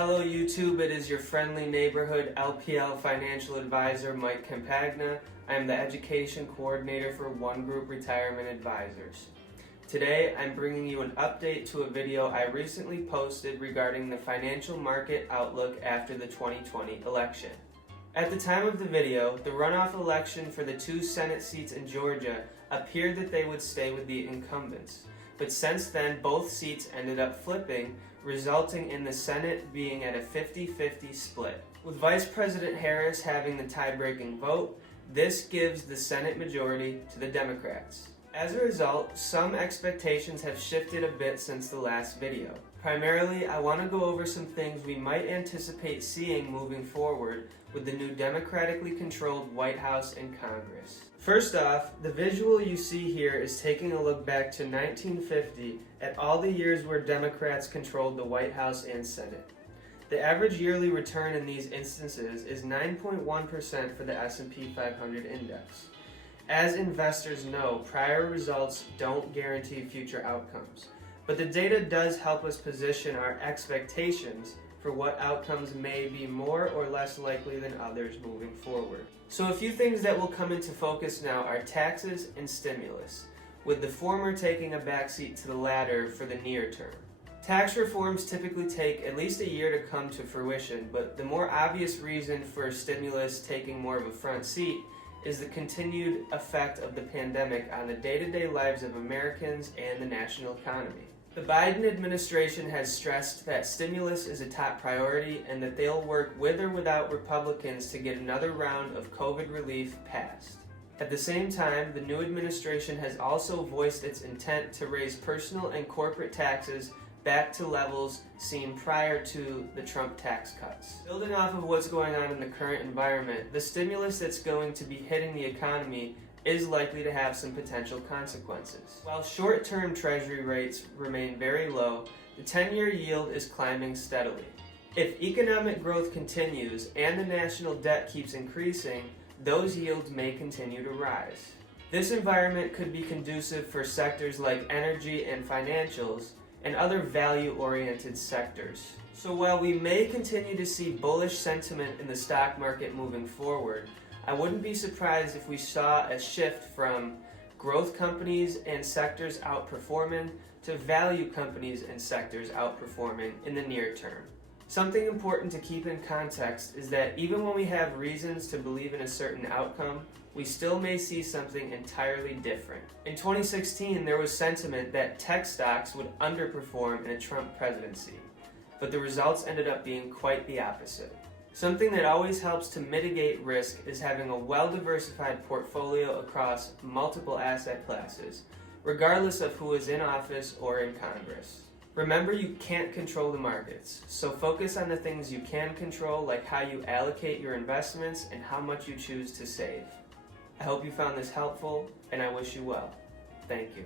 Hello YouTube, it is your friendly neighborhood LPL financial advisor Mike Campagna. I am the education coordinator for One Group Retirement Advisors. Today I'm bringing you an update to a video I recently posted regarding the financial market outlook after the 2020 election. At the time of the video, the runoff election for the 2 Senate seats in Georgia appeared that they would stay with the incumbents. But since then, both seats ended up flipping, resulting in the Senate being at a 50-50 split. With Vice President Harris having the tie-breaking vote, this gives the Senate majority to the Democrats. As a result, some expectations have shifted a bit since the last video. Primarily, I want to go over some things we might anticipate seeing moving forward with the new democratically controlled White House and Congress. First off, the visual you see here is taking a look back to 1950 at all the years where Democrats controlled the White House and Senate. The average yearly return in these instances is 9.1% for the S&P 500 index. As investors know, prior results don't guarantee future outcomes, but the data does help us position our expectations for what outcomes may be more or less likely than others moving forward. So a few things that will come into focus now are taxes and stimulus, with the former taking a backseat to the latter for the near term. Tax reforms typically take at least a year to come to fruition, but the more obvious reason for stimulus taking more of a front seat is the continued effect of the pandemic on the day-to-day lives of Americans and the national economy. The Biden administration has stressed that stimulus is a top priority and that they'll work with or without Republicans to get another round of COVID relief passed. At the same time, the new administration has also voiced its intent to raise personal and corporate taxes back to levels seen prior to the Trump tax cuts. Building off of what's going on in the current environment, the stimulus that's going to be hitting the economy is likely to have some potential consequences. While short-term treasury rates remain very low, the 10-year yield is climbing steadily. If economic growth continues and the national debt keeps increasing, those yields may continue to rise. This environment could be conducive for sectors like energy and financials and other value-oriented sectors. So while we may continue to see bullish sentiment in the stock market moving forward, I wouldn't be surprised if we saw a shift from growth companies and sectors outperforming to value companies and sectors outperforming in the near term. Something important to keep in context is that even when we have reasons to believe in a certain outcome, we still may see something entirely different. In 2016, there was sentiment that tech stocks would underperform in a Trump presidency, but the results ended up being quite the opposite. Something that always helps to mitigate risk is having a well-diversified portfolio across multiple asset classes, regardless of who is in office or in Congress. Remember, you can't control the markets, so focus on the things you can control, like how you allocate your investments and how much you choose to save. I hope you found this helpful, and I wish you well. Thank you.